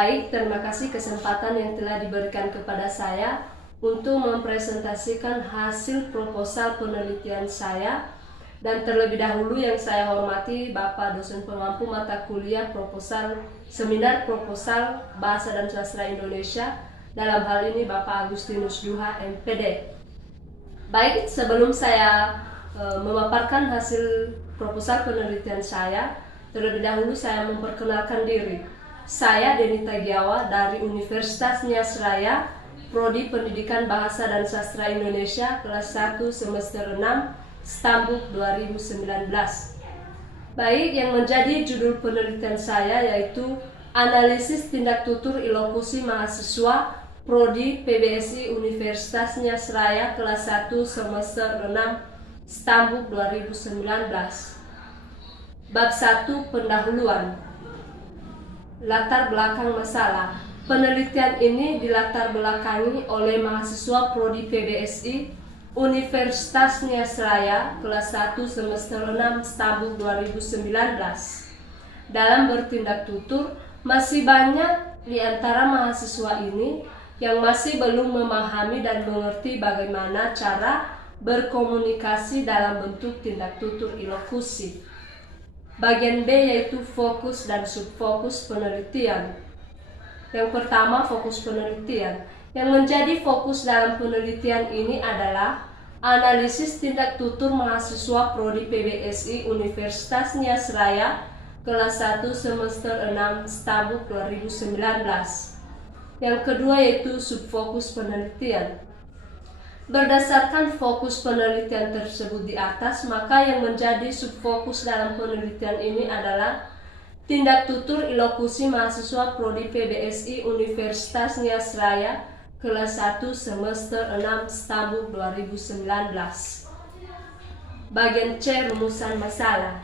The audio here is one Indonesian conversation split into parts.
Baik, terima kasih kesempatan yang telah diberikan kepada saya untuk mempresentasikan hasil proposal penelitian saya. Dan terlebih dahulu yang saya hormati Bapak dosen pengampu mata kuliah Seminar Proposal Bahasa dan Sastra Indonesia, dalam hal ini Bapak Agustinus Duha, MPD. Baik, sebelum saya memaparkan hasil proposal penelitian saya, terlebih dahulu saya memperkenalkan diri. Saya Denita Giawa dari Universitas Nias Raya, Prodi Pendidikan Bahasa dan Sastra Indonesia, kelas 1 semester 6, Stambuk 2019. Baik, yang menjadi judul penelitian saya yaitu Analisis Tindak Tutur Ilokusi Mahasiswa Prodi PBSI Universitas Nias Raya, kelas 1 semester 6, Stambuk 2019. Bab 1, Pendahuluan. Latar belakang masalah. Penelitian ini dilatar belakangi oleh mahasiswa Prodi PBSI Universitas Nias Raya, kelas 1 semester 6, Stambuk 2019. Dalam bertindak tutur, masih banyak di antara mahasiswa ini yang masih belum memahami dan mengerti bagaimana cara berkomunikasi dalam bentuk tindak tutur ilokusi. Bagian B yaitu fokus dan subfokus penelitian. Yang pertama, fokus penelitian. Yang menjadi fokus dalam penelitian ini adalah analisis tindak tutur mahasiswa Prodi PBSI Universitas Nias Raya, kelas 1 semester 6, Stambuk 2019. Yang kedua yaitu subfokus penelitian. Berdasarkan fokus penelitian tersebut di atas, maka yang menjadi subfokus dalam penelitian ini adalah tindak tutur ilokusi mahasiswa Prodi PBSI Universitas Nias Raya, kelas 1 semester 6, Stambuk 2019. Bagian C, rumusan masalah.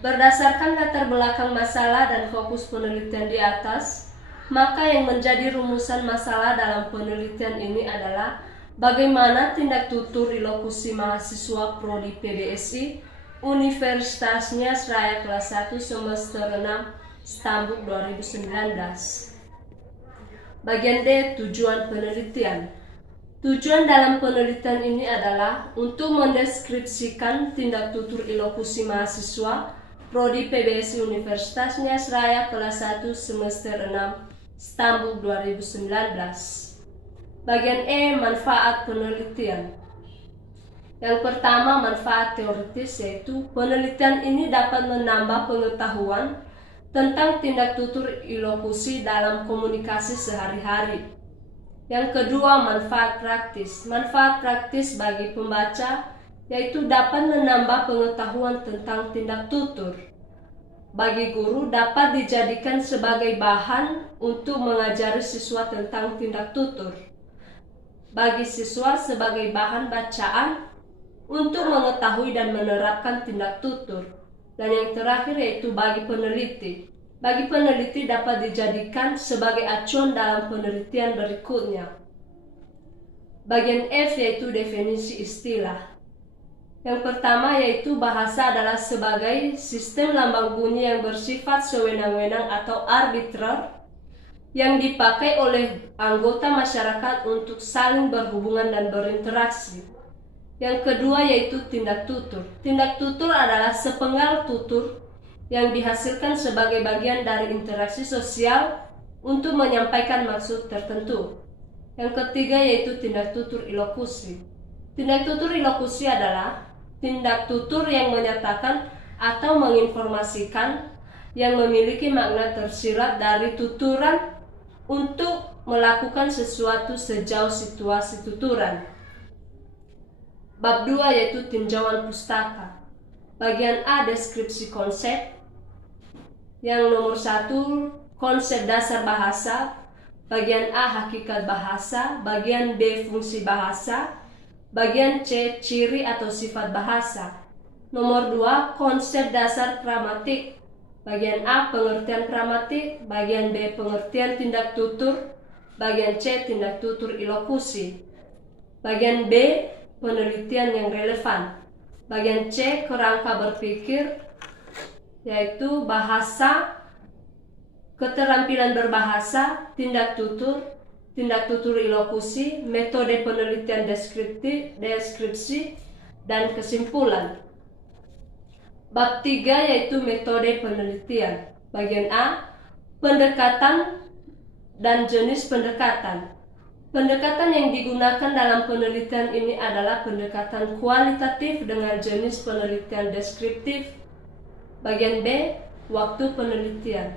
Berdasarkan latar belakang masalah dan fokus penelitian di atas, maka yang menjadi rumusan masalah dalam penelitian ini adalah bagaimana tindak tutur ilokusi mahasiswa Prodi PBSI Universitas Nias Raya, kelas 1 semester 6, Stambuk 2019. Bagian D, tujuan penelitian. Tujuan dalam penelitian ini adalah untuk mendeskripsikan tindak tutur ilokusi mahasiswa Prodi PBSI Universitas Nias Raya, kelas 1 semester 6, Stambuk 2019. Bagian E, manfaat penelitian. Yang pertama, manfaat teoritis, yaitu penelitian ini dapat menambah pengetahuan tentang tindak tutur ilokusi dalam komunikasi sehari-hari. Yang kedua, manfaat praktis. Manfaat praktis bagi pembaca yaitu dapat menambah pengetahuan tentang tindak tutur. Bagi guru dapat dijadikan sebagai bahan untuk mengajari siswa tentang tindak tutur. Bagi siswa sebagai bahan bacaan untuk mengetahui dan menerapkan tindak tutur. Dan yang terakhir yaitu bagi peneliti. Bagi peneliti dapat dijadikan sebagai acuan dalam penelitian berikutnya. Bagian F yaitu definisi istilah. Yang pertama yaitu bahasa adalah sebagai sistem lambang bunyi yang bersifat sewenang-wenang atau arbitrer yang dipakai oleh anggota masyarakat untuk saling berhubungan dan berinteraksi. Yang kedua yaitu tindak tutur. Tindak tutur adalah sepenggal tutur yang dihasilkan sebagai bagian dari interaksi sosial untuk menyampaikan maksud tertentu. Yang ketiga yaitu tindak tutur ilokusi. Tindak tutur ilokusi adalah tindak tutur yang menyatakan atau menginformasikan yang memiliki makna tersirat dari tuturan untuk melakukan sesuatu sejauh situasi tuturan. Bab 2 yaitu tinjauan pustaka. Bagian A, deskripsi konsep. Yang nomor 1, konsep dasar bahasa. Bagian A, hakikat bahasa. Bagian B, fungsi bahasa. Bagian C, ciri atau sifat bahasa. Nomor 2, konsep dasar pragmatik. Bagian A, pengertian pragmatik. Bagian B, pengertian tindak tutur. Bagian C, tindak tutur ilokusi. Bagian B, penelitian yang relevan. Bagian C, kerangka berpikir, yaitu bahasa, keterampilan berbahasa, tindak tutur ilokusi, metode penelitian deskripsi, dan kesimpulan. Bab 3 yaitu metode penelitian. Bagian A, pendekatan dan jenis pendekatan. Pendekatan yang digunakan dalam penelitian ini adalah pendekatan kualitatif dengan jenis penelitian deskriptif. Bagian B, waktu penelitian.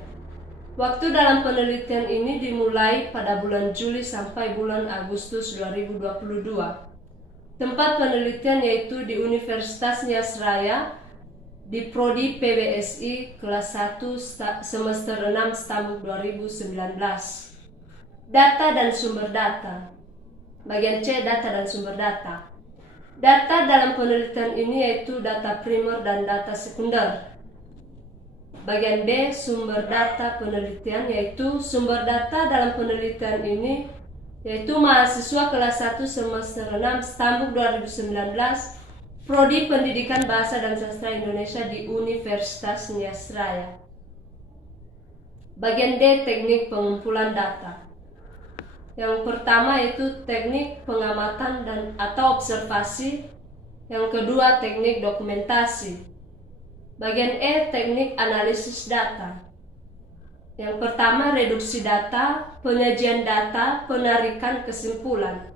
Waktu dalam penelitian ini dimulai pada bulan Juli sampai bulan Agustus 2022. Tempat penelitian yaitu di Universitas Nias Raya, di Prodi PBSI kelas 1 semester 6 STAMUK 2019. Data dan sumber data. Bagian C, data dan sumber data. Data dalam penelitian ini yaitu data primer dan data sekunder. Bagian B, sumber data penelitian, yaitu sumber data dalam penelitian ini yaitu mahasiswa kelas 1 semester 6 STAMUK 2019 Prodi Pendidikan Bahasa dan Sastra Indonesia di Universitas Nias Raya. Bagian D, teknik pengumpulan data. Yang pertama yaitu teknik pengamatan atau observasi. Yang kedua, teknik dokumentasi. Bagian E, teknik analisis data. Yang pertama, reduksi data, penyajian data, penarikan kesimpulan.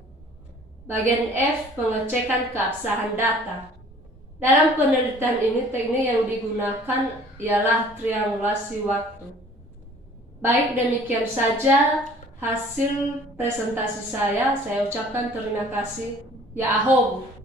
Bagian F, pengecekan keabsahan data. Dalam penelitian ini, teknik yang digunakan ialah triangulasi waktu. Baik, demikian saja hasil presentasi saya. Saya ucapkan terima kasih. Ya ahom.